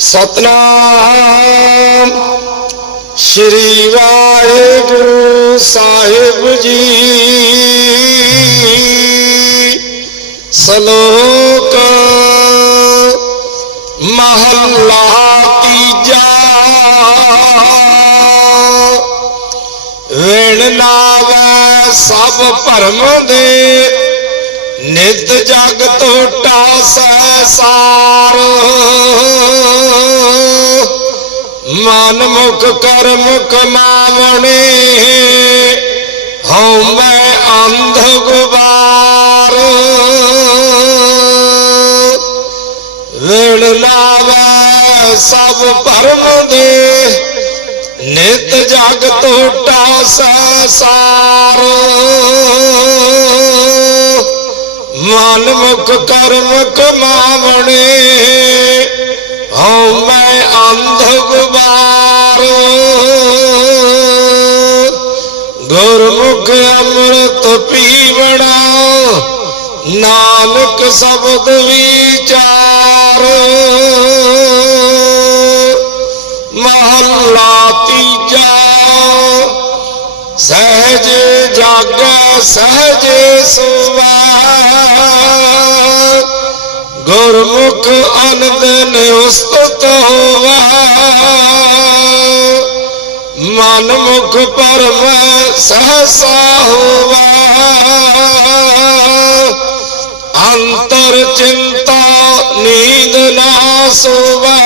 ਸਤਨਾਮ। ਸ਼੍ਰੀ ਵਾਹਿਗੁਰੂ ਸਾਹਿਬ ਜੀ। ਸ਼ਲੋਕ ਮਹੱਲਾ ਤੀਜਾ ਵੇਣ ਨਾਵੈ ਸਭ ਭਰਮ ਦੇ। ਨਿਤ ਜਗ ਟੋਟਾ ਸੈਸਾਰ। ਮਨ ਮੁਖ ਕਰਮ ਕਮਾਵਣੇ, ਹਉ ਮੈਂ ਅੰਧ ਗੁਬਾਰ। ਵੇਣ ਲਾਵੈ ਸਭ ਭਰਮ ਦੇ, ਨਿਤ ਜਗ ਟੋਟਾ ਸੈਸਾਰ। ਮਨ ਮੁਖ ਕਰਮ ਕਮਾਵਣੇ ਹਉ ਮੈਂ ਅੰਧ ਗੁਬਾਰ ਗੁਰਮੁਖ ਅੰਮ੍ਰਿਤ ਪੀਵਣਾ, ਨਾਨਕ ਸ਼ਬਦ ਵਿਚਾਰ। ਮਹੱਲਾ ਤੀਜਾ, ਸਹਿਜ ਜਾਗੈ ਸਹਜ ਸੁਵੈ ਗੁਰਮੁਖ ਅਨੰਦ ਨਿਉਸਤਤ ਹੋਵੈ। ਮਨ ਮੁਖ ਪਰਮ ਸਹਸਾ ਹੋਵੈ। ਅੰਤਰ ਚਿੰਤਾ ਨੀਂਦ ਨਾ ਸੋਵੈ।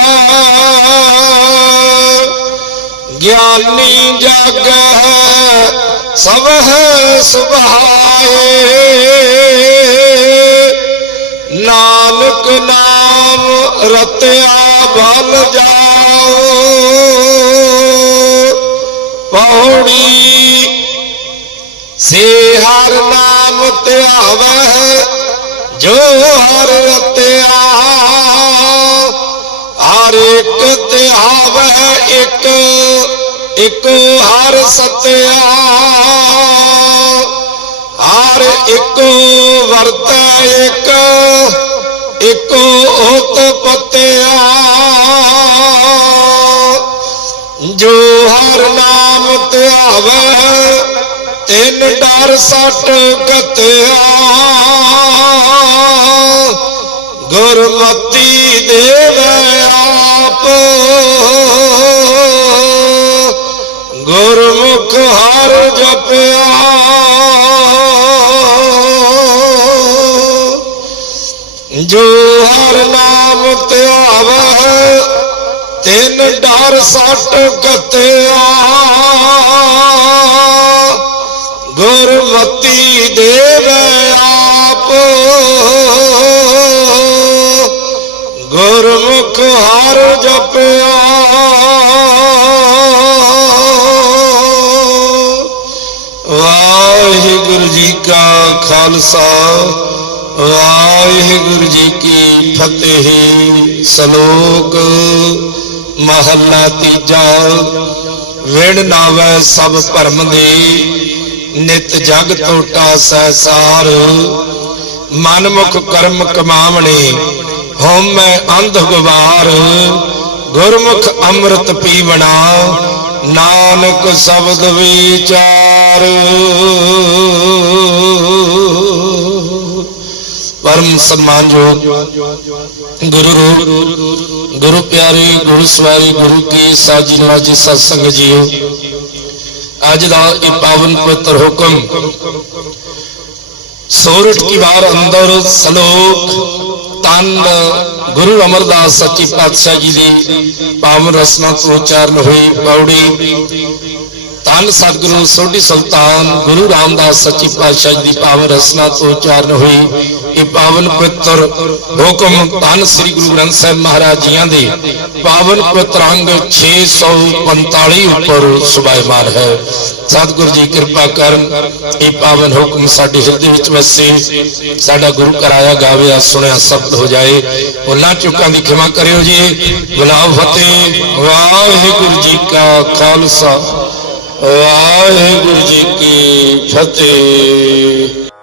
ਗਿਆਨੀ ਜਾਗੈ ਸਭ ਸੁਭਾਏ। ਨਾਨਕ ਨਾਮ ਰਤਿਆ ਬਲ ਜਾਓ। ਪੌੜੀ ਸੇ ਹਰ ਨਾਮ ਧਿਆਵੈ ਜੋ ਹਰ ਰਤਿਆ। ਹਰ ਇੱਕ ਧਿਆਵੈ ਇੱਕ। ਇੱਕ ਹਰ ਸਤਿਆ, ਹਰ ਇੱਕ ਵਰਤੈ ਇੱਕ, ਇੱਕੋ ਉਤਪਤਿਆ ਜੋ ਹਰ ਨਾਮ ਧਿਆਵੈ ਤਿੰਨ ਡਰ ਸੱਟ ਕਤਿਆ। ਗੁਰਮਤੀ ਦੇਵੈ ਆਪ। ਜਪਿਆ ਜੋ ਹਰ ਨਾਮ ਧਿਆਵੈ ਤਿੰਨ ਡਰ ਸੱਟ ਗਤਿਆ। ਗੁਰਮਤੀ ਦੇਵੈ ਆਪ। ਗੁਰਮੁਖ ਹਰ ਜਪਿਆ। ਜੀ ਕਾ ਖਾਲਸਾ, ਵਾਹਿਗੁਰੂ ਜੀ ਕੀ ਫਤਿਹ। ਸ਼ਲੋਕ ਮਹੱਲਾ ਤੀਜਾ, ਵਿਣ ਨਾਵੈ ਸਭ ਭਰਮ ਦੇ, ਨਿਤ ਜਗ ਟੋਟਾ ਸੈਸਾਰ ਮਨ ਮੁਖ ਕਰਮ ਕਮਾਵਣੇ ਹਉਮੈ ਅੰਧ ਗਵਾਰ ਗੁਰਮੁਖ ਅੰਮ੍ਰਿਤ ਪੀਵਣਾ, ਨਾਨਕ ਸ਼ਬਦ ਵਿਚਾਰ। ਪਰਮ ਸਨਮਾਨਯੋਗ ਗੁਰੂ ਰੂਪ, ਗੁਰੂ ਪਿਆਰੇ, ਗੁਰੂ ਸਵਾਰੀ, ਗੁਰੂ ਕੀ ਸਾਜੀ ਨਵਾਜੀ ਸਤਸੰਗ ਜੀਓ। ਅੱਜ ਦਾ ਇਹ ਪਾਵਨ ਪਵਿੱਤਰ ਹੁਕਮ ਸੋਰਠ ਕੀ ਵਾਰ ਅੰਦਰ ਸ਼ਲੋਕ, ਤਨ ਗੁਰੂ ਅਮਰਦਾਸ ਸੱਚੀ ਪਾਤਸ਼ਾਹ ਜੀ ਦੀ ਪਾਵਨ ਰਸਨਾ ਤੋਂ ਉਚਾਰਨ ਹੋਈ, ਪੌੜੀ ਧੰਨ ਸਤਿਗੁਰੂ ਸੋਢੀ ਸੁਲਤਾਨ ਗੁਰੂ ਰਾਮਦਾਸ ਸੱਚੀ ਪਾਤਸ਼ਾਹ ਜੀ ਦੀ ਪਾਵਨ ਰਸਨਾ ਤੋਂ ਉਚਾਰਨ ਹੋਈ। ਇਹ ਪਾਵਨ ਪਵਿੱਤਰ ਹੁਕਮ ਤਨ ਸ੍ਰੀ ਗੁਰੂ ਗ੍ਰੰਥ ਸਾਹਿਬ ਮਹਾਰਾਜ ਜੀਆਂ ਦੇ ਪਾਵਨ ਪਵਿੱਤਰ ਅੰਗ 645 ਉੱਪਰ ਸੁਭਾਇਮਾਨ ਹੈ। ਸਤਿਗੁਰੂ ਜੀ ਕਿਰਪਾ ਕਰਨ, ਇਹ ਪਾਵਨ ਹੁਕਮ ਸਾਡੇ ਹਿਰਦੇ ਵਿੱਚ ਵਸੇ, ਸਾਡਾ ਗੁਰੂ ਕਰਾਇਆ ਗਾਵਿਆ, ਸੁਣਿਆ ਸਬਦ ਹੋ ਜਾਏ। ਉਹਨਾਂ ਚੁੱਕਾਂ ਦੀ ਖਿਮਾ ਕਰਿਓ ਜੀ। ਗੁਲਾਮ ਫਤਿਹ, ਵਾਹਿਗੁਰੂ ਜੀ ਕਾ ਖਾਲਸਾ। ਵਾਹਿਗੁਰੂ ਜੀ ਕੀ ਫਤਿਹ।